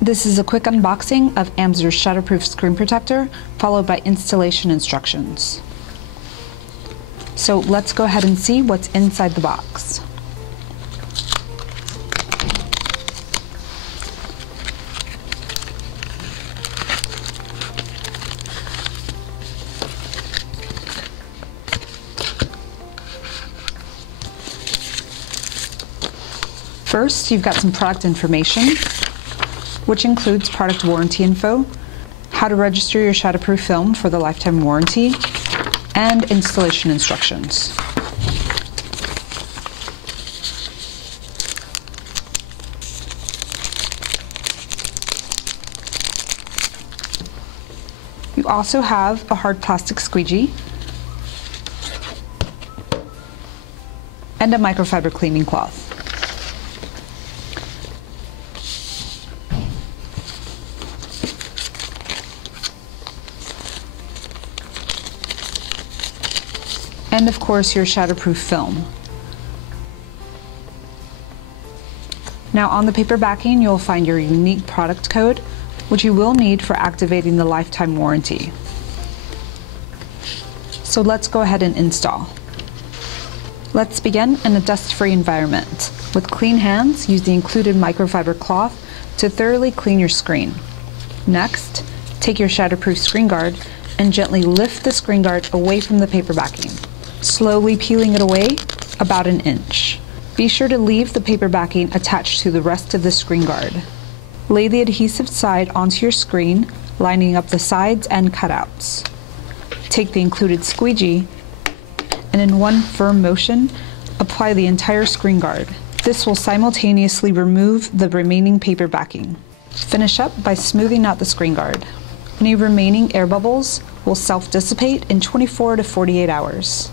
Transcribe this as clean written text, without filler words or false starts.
This is a quick unboxing of Amzer's ShatterProof Screen Protector, followed by installation instructions. So let's go ahead and see what's inside the box. First, you've got some product information, which includes product warranty info, how to register your ShatterProof film for the lifetime warranty, and installation instructions. You also have a hard plastic squeegee and a microfiber cleaning cloth. And of course your ShatterProof film. Now on the paper backing you'll find your unique product code, which you will need for activating the lifetime warranty. So let's go ahead and install. Let's begin in a dust-free environment. With clean hands, use the included microfiber cloth to thoroughly clean your screen. Next, take your ShatterProof Screen Guard and gently lift the screen guard away from the paper backing, slowly peeling it away about an inch. Be sure to leave the paper backing attached to the rest of the screen guard. Lay the adhesive side onto your screen, lining up the sides and cutouts. Take the included squeegee and in one firm motion, apply the entire screen guard. This will simultaneously remove the remaining paper backing. Finish up by smoothing out the screen guard. Any remaining air bubbles will self-dissipate in 24 to 48 hours.